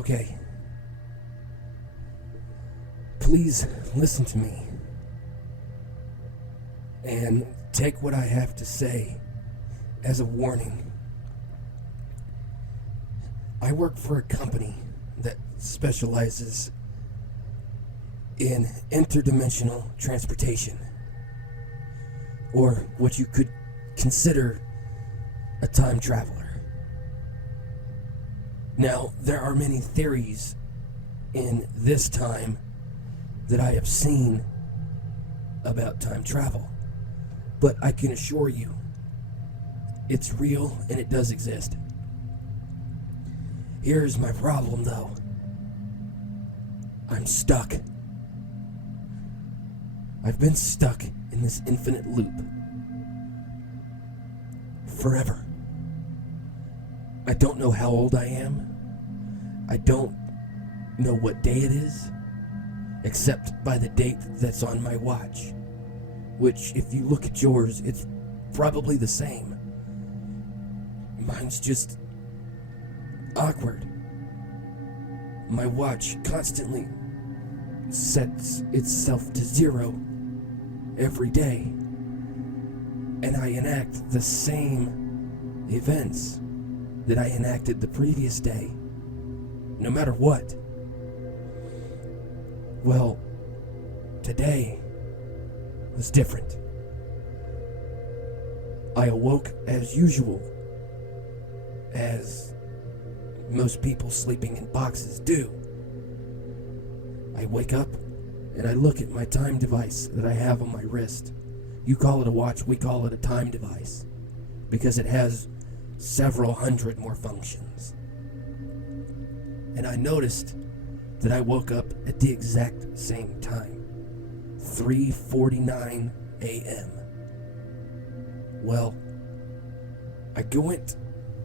Okay. Please listen to me. And take what I have to say as a warning. I work for a company that specializes in interdimensional transportation, or what you could consider a time traveler. Now, there are many theories in this time that I have seen about time travel, but I can assure you it's real and it does exist. Here's my problem, though. I'm stuck. I've been stuck in this infinite loop forever. I don't know how old I am. I don't know what day it is, except by the date that's on my watch, which, if you look at yours, it's probably the same. Mine's just awkward. My watch constantly sets itself to 0 every day, and I enact the same events that I enacted the previous day, no matter what. Well, today was different. I awoke as usual, as most people sleeping in boxes do. I wake up and I look at my time device that I have on my wrist. You call it a watch, we call it a time device, because it has several hundred more functions. And I noticed that I woke up at the exact same time, 3:49 a.m. Well, I went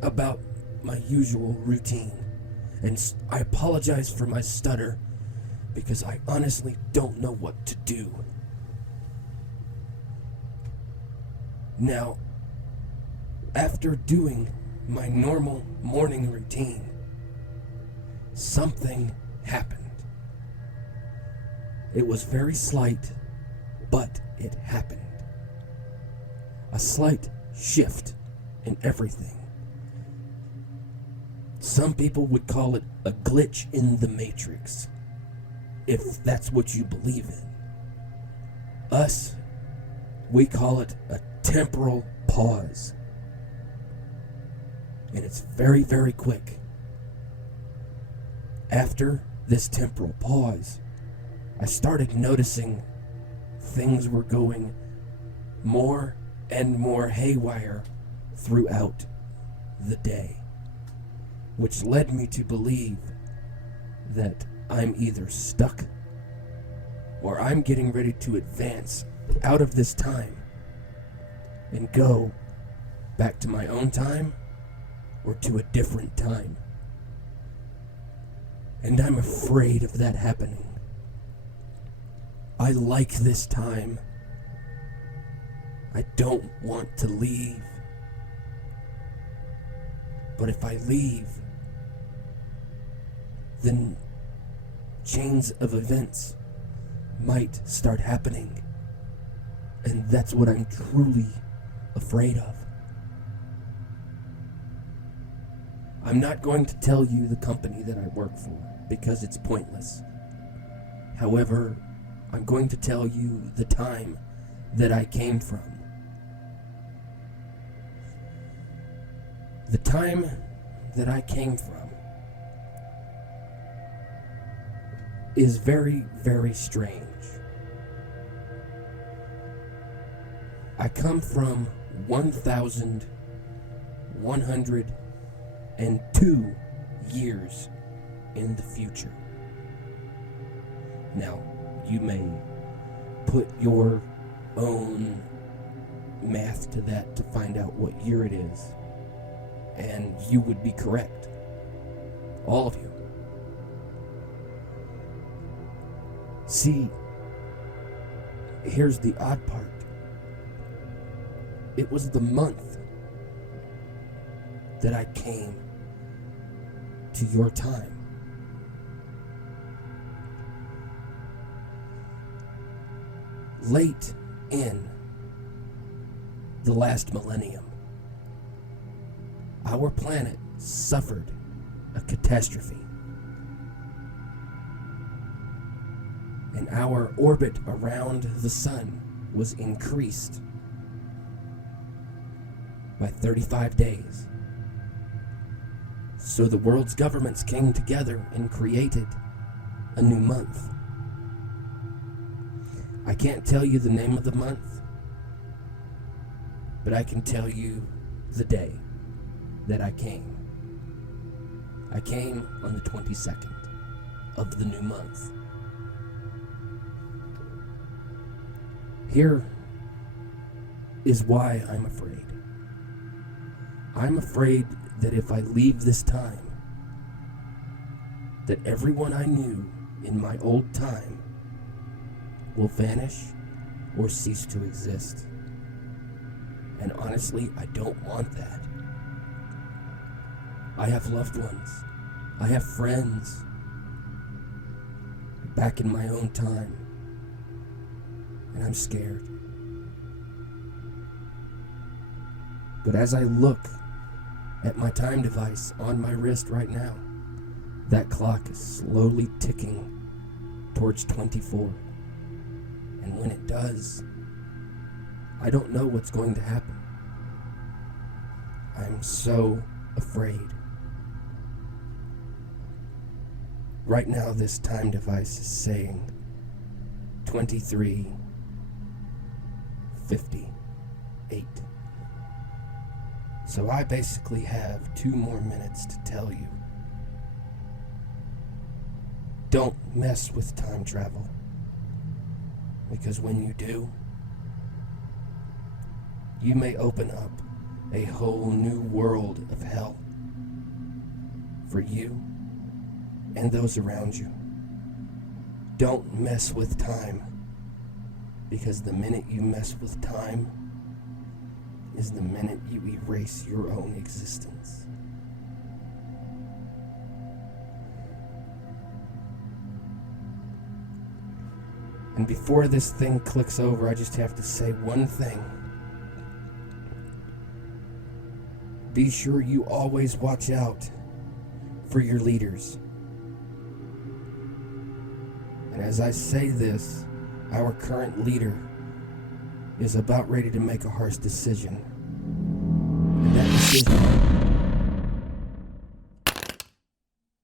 about my usual routine, and I apologize for my stutter because I honestly don't know what to do. Now, after doing my normal morning routine, something happened. It was very slight, but it happened. A slight shift in everything. Some people would call it a glitch in the Matrix, if that's what you believe in. Us, we call it a temporal pause. And it's very, very quick. After this temporal pause, I started noticing things were going more and more haywire throughout the day, which led me to believe that I'm either stuck or I'm getting ready to advance out of this time and go back to my own time or to a different time. And I'm afraid of that happening. I like this time. I don't want to leave. But if I leave, then chains of events might start happening. And that's what I'm truly afraid of. I'm not going to tell you the company that I work for, because it's pointless. However, I'm going to tell you the time that I came from. The time that I came from is very, very strange. I come from 1,102 years in the future. Now, you may put your own math to that to find out what year it is, and you would be correct. All of you. See, here's the odd part. It was the month that I came to your time. late in the last millennium, our planet suffered a catastrophe. And our orbit around the sun was increased by 35 days. So the world's governments came together and created a new month. I can't tell you the name of the month, but I can tell you the day that I came. I came on the 22nd of the new month. Here is why I'm afraid. I'm afraid that if I leave this time, that everyone I knew in my old time will vanish or cease to exist. And honestly, I don't want that. I have loved ones. I have friends back in my own time. And I'm scared. But as I look at my time device on my wrist right now, that clock is slowly ticking towards 24. And when it does, I don't know what's going to happen. I'm so afraid. Right now, this time device is saying 23:58. So I basically have 2 more minutes to tell you. Don't mess with time travel. Because when you do, you may open up a whole new world of hell for you and those around you. Don't mess with time, because the minute you mess with time is the minute you erase your own existence. And before this thing clicks over, I just have to say one thing. Be sure you always watch out for your leaders. And as I say this, our current leader is about ready to make a harsh decision. And that decision